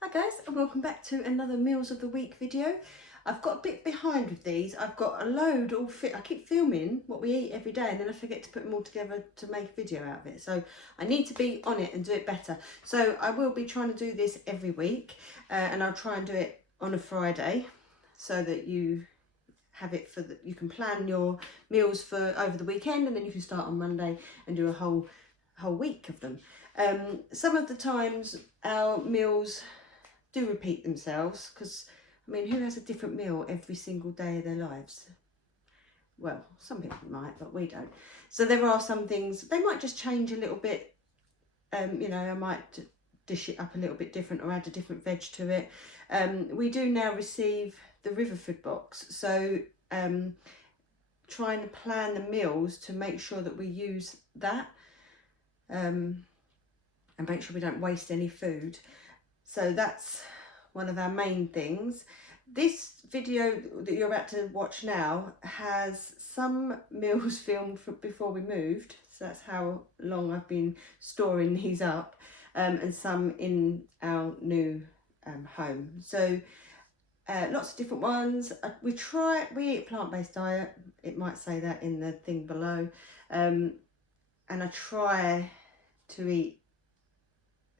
Hi guys, and welcome back to another Meals of the Week video. I've got a bit behind with these. I've got a load all fit. I keep filming what we eat every day and then I forget to put them all together to make a video out of it. So I need to be on it and do it better. So I will be trying to do this every week and I'll try and do it on a Friday so that you have it for you can plan your meals for over the weekend, and then you can start on Monday and do a whole week of them. Some of the times our meals do repeat themselves because, I mean, who has a different meal every single day of their lives? Well, some people might, but we don't. So there are some things, they might just change a little bit. You know, I might dish it up a little bit different or add a different veg to it. We do now receive the river food box, so trying to plan the meals to make sure that we use that and make sure we don't waste any food. So that's one of our main things. This video that you're about to watch now has some meals filmed before we moved, so that's how long I've been storing these up, and some in our new home. So lots of different ones. We eat a plant-based diet. It might say that in the thing below, and I try to eat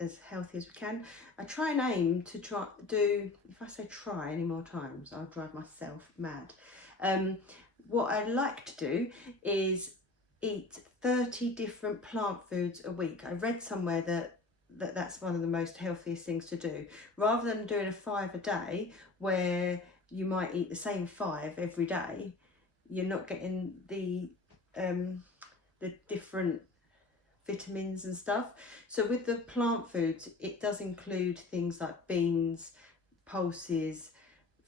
as healthy as we can. I try and aim to do, if I say try any more times, I'll drive myself mad. What I like to do is eat 30 different plant foods a week. I read somewhere that's one of the most healthiest things to do, rather than doing a 5 a day where you might eat the same 5 every day. You're not getting the different vitamins and stuff. So with the plant foods, it does include things like beans, pulses,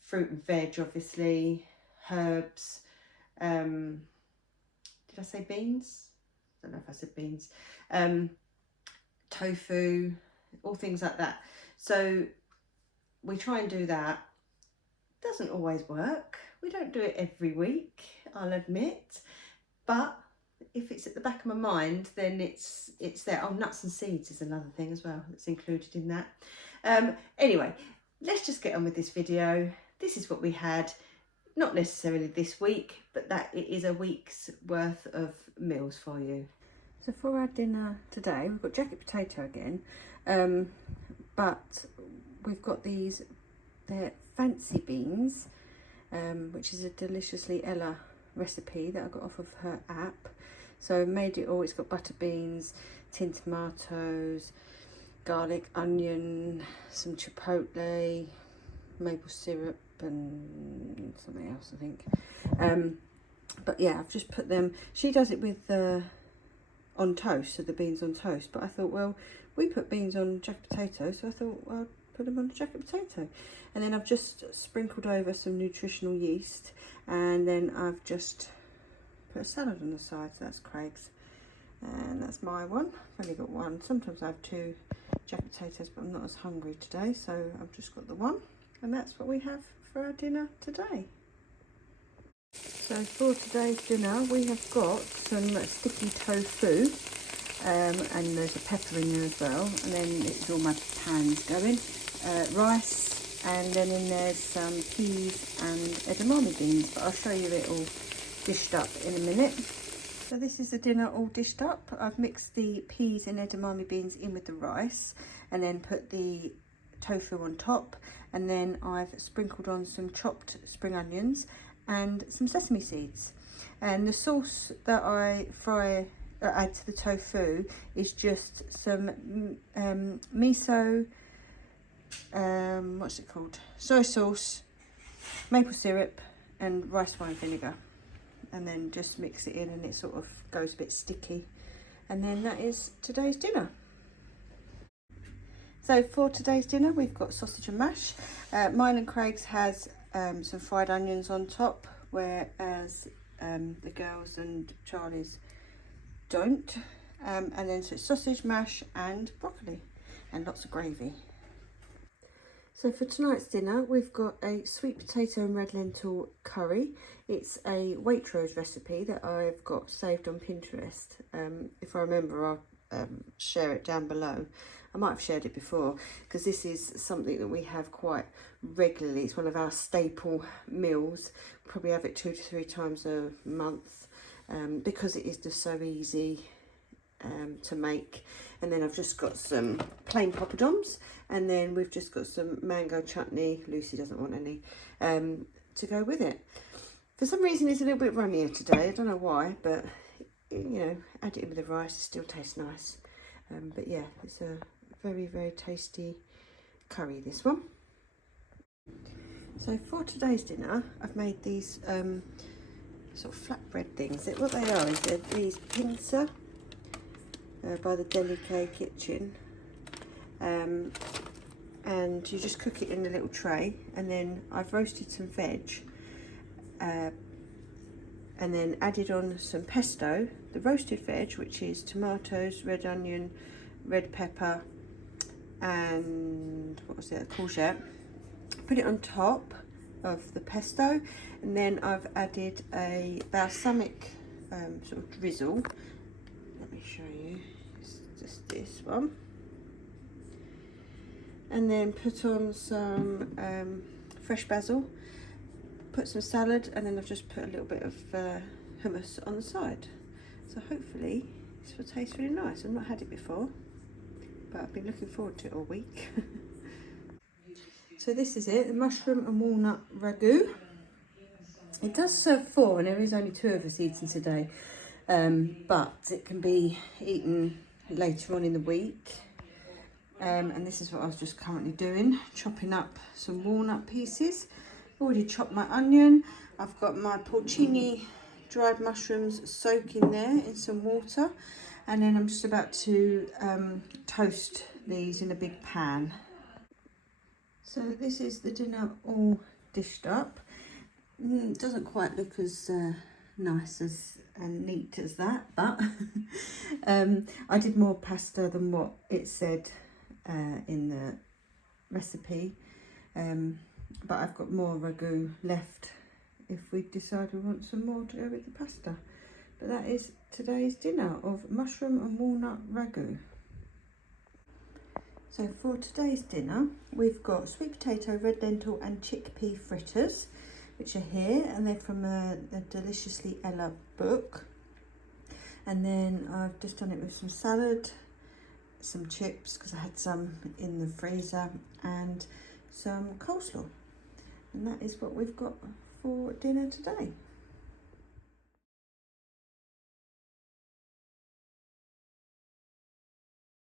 fruit and veg, obviously, herbs. Did I say beans? I don't know if I said beans. Tofu, all things like that. So we try and do that. Doesn't always work. We don't do it every week, I'll admit, but if it's at the back of my mind, then it's there. Oh, nuts and seeds is another thing as well that's included in that. Anyway, let's just get on with this video. This is what we had, not necessarily this week, but that it is a week's worth of meals for you. So for our dinner today, we've got jacket potato again, but we've got they're fancy beans, which is a Deliciously Ella recipe that I got off of her app. So I made it all. It's got butter beans, tin tomatoes, garlic, onion, some chipotle, maple syrup and something else, I think. But yeah, I've just put them, she does it with on toast, so the beans on toast, but I thought, well, we put beans on jacket potato, so I thought, well, I'll put them on a jacket potato. And then I've just sprinkled over some nutritional yeast, and then I've just put a salad on the side. So that's Craig's and that's my one. I've only got one. Sometimes I have 2 jacket potatoes, but I'm not as hungry today, so I've just got the one, and that's what we have for our dinner today. So for today's dinner we have got some sticky tofu, and there's a pepper in there as well, and then it's all my pans going, rice, and then in there's some peas and edamame beans, but I'll show you it all dished up in a minute. So this is the dinner all dished up. I've mixed the peas and edamame beans in with the rice and then put the tofu on top, and then I've sprinkled on some chopped spring onions and some sesame seeds. And the sauce that I add to the tofu is just some miso, what's it called, soy sauce, maple syrup and rice wine vinegar, and then just mix it in and it sort of goes a bit sticky, and then that is today's dinner. So for today's dinner we've got sausage and mash. Mine and Craig's has some fried onions on top, whereas the girls and Charlie's don't, and then so it's sausage, mash and broccoli and lots of gravy. So for tonight's dinner, we've got a sweet potato and red lentil curry. It's a Waitrose recipe that I've got saved on Pinterest. If I remember, I'll share it down below. I might have shared it before, because this is something that we have quite regularly. It's one of our staple meals. Probably have it 2 to 3 times a month, because it is just so easy to make. And then I've just got some plain poppadoms, and then we've just got some mango chutney. Lucy doesn't want any, to go with it. For some reason it's a little bit runnier today, I don't know why, but you know, add it in with the rice, it still tastes nice. But yeah, it's a very, very tasty curry, this one. So for today's dinner, I've made these sort of flatbread things. What they are is they're these pincer by the Delicate's Kitchen, and you just cook it in a little tray, and then I've roasted some veg, and then added on some pesto, the roasted veg, which is tomatoes, red onion, red pepper, and what was it, courgette. Put it on top of the pesto, and then I've added a balsamic sort of drizzle. Let me show you, it's just this one. And then put on some fresh basil, put some salad, and then I've just put a little bit of hummus on the side. So hopefully this will taste really nice. I've not had it before, but I've been looking forward to it all week. So this is it, the mushroom and walnut ragu. It does serve 4, and there is only 2 of us eating today, but it can be eaten later on in the week. And this is what I was just currently doing, chopping up some walnut pieces. Already chopped my onion. I've got my porcini dried mushrooms soaking there in some water, and then I'm just about to toast these in a big pan. So this is the dinner all dished up. It doesn't quite look as nice as and neat as that, but I did more pasta than what it said in the recipe, but I've got more ragu left if we decide we want some more to go with the pasta. But that is today's dinner of mushroom and walnut ragu. So for today's dinner, we've got sweet potato, red lentil and chickpea fritters, which are here, and they're from the Deliciously Ella book. And then I've just done it with some salad, some chips, because I had some in the freezer, and some coleslaw. And that is what we've got for dinner today.